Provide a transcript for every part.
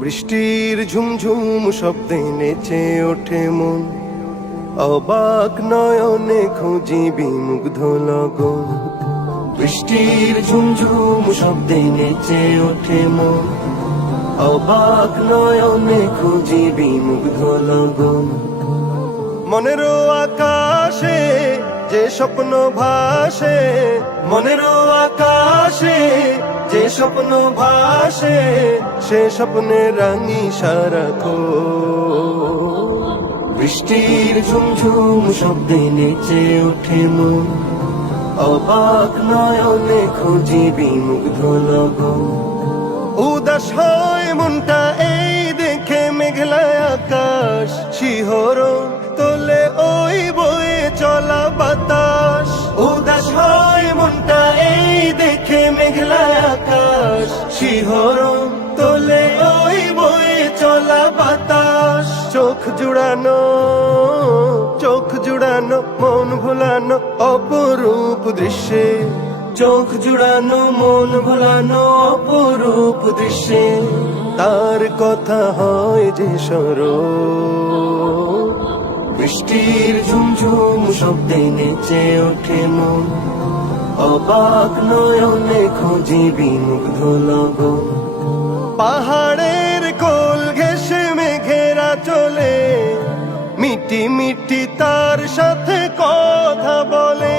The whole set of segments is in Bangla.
বৃষ্টির ঝুমঝুম শব্দে নেচে ওঠে মন, অবাক নয়নে খুঁজি বিমুগ্ধ লগন। বৃষ্টির ঝুমঝুম শব্দে নেচে ওঠে মন, অবাক নয়নে খুঁজি বিমুগ্ধ লগন। মনেরও আকাশে যে স্বপ্ন ভাসে, মনেরও আকাশে যে স্বপ্ন ভাসে, সে স্বপ্নে রাঙি সারাক্ষণ। বৃষ্টির ঝুমঝুম শব্দে নেচে ওঠে মন, অবাক নয়নে খুঁজি বিমুগ্ধ লগন। উদাস হয় মনটা এই দেখে মেঘলা আকাশ, শিহরণ তোলে ওই বয়ে চলা বাতাস। উদাস হয় মনটা এই দেখে মেঘলা আকাশ, শিহরণ তোলে ওই বয়ে চলা বাতাস। চোখ জুড়ানো মন ভোলানো অপরূপ দৃশ্যে, চোখ জুড়ানো মন ভোলানো অপরূপ দৃশ্যে, তার কথা হয় যে স্মরণ। বৃষ্টির ঝুমঝুম শব্দে নেচে ওঠে মন, অবাক নয়নে খুঁজি বিমুগ্ধ লগন। পাহাড়ের কোল ঘেঁষে মেঘেরা চলে, মিটি মিটি তার সাথে কথা বলে।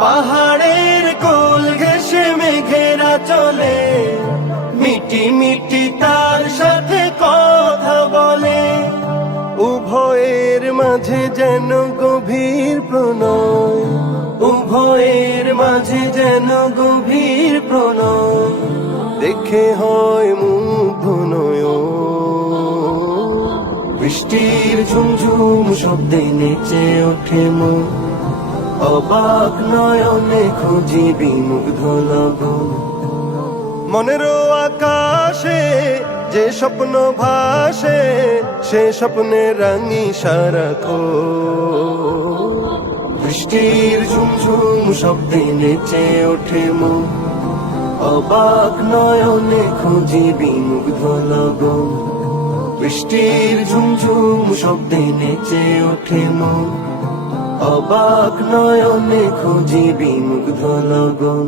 পাহাড়ের কোল ঘেঁষে মেঘেরা চলে, মিটি মিটি তার সাথে কথা বলে। উভয়ের মাঝে যেন গভীর প্রণয়, উভয়ের মাঝে যেন গভীর প্রণয়, দেখে হয় মুগ্ধ নয়ন। বৃষ্টির ঝুমঝুম শব্দে নেচে ওঠে মন, অবাক নয়নে খুঁজি বিমুগ্ধ লগন। মনেরও আকাশে যে স্বপ্ন ভাসে, সে স্বপ্নে রাঙি সারাক্ষণ। বৃষ্টির ঝুমঝুম শব্দে নেচে ওঠে মন, অবাক নয়নে খুঁজি বিমুগ্ধ লগন। বৃষ্টির ঝুমঝুম শব্দে নেচে ওঠে মন, অবাক নয়নে খুঁজি বিমুগ্ধ লগন।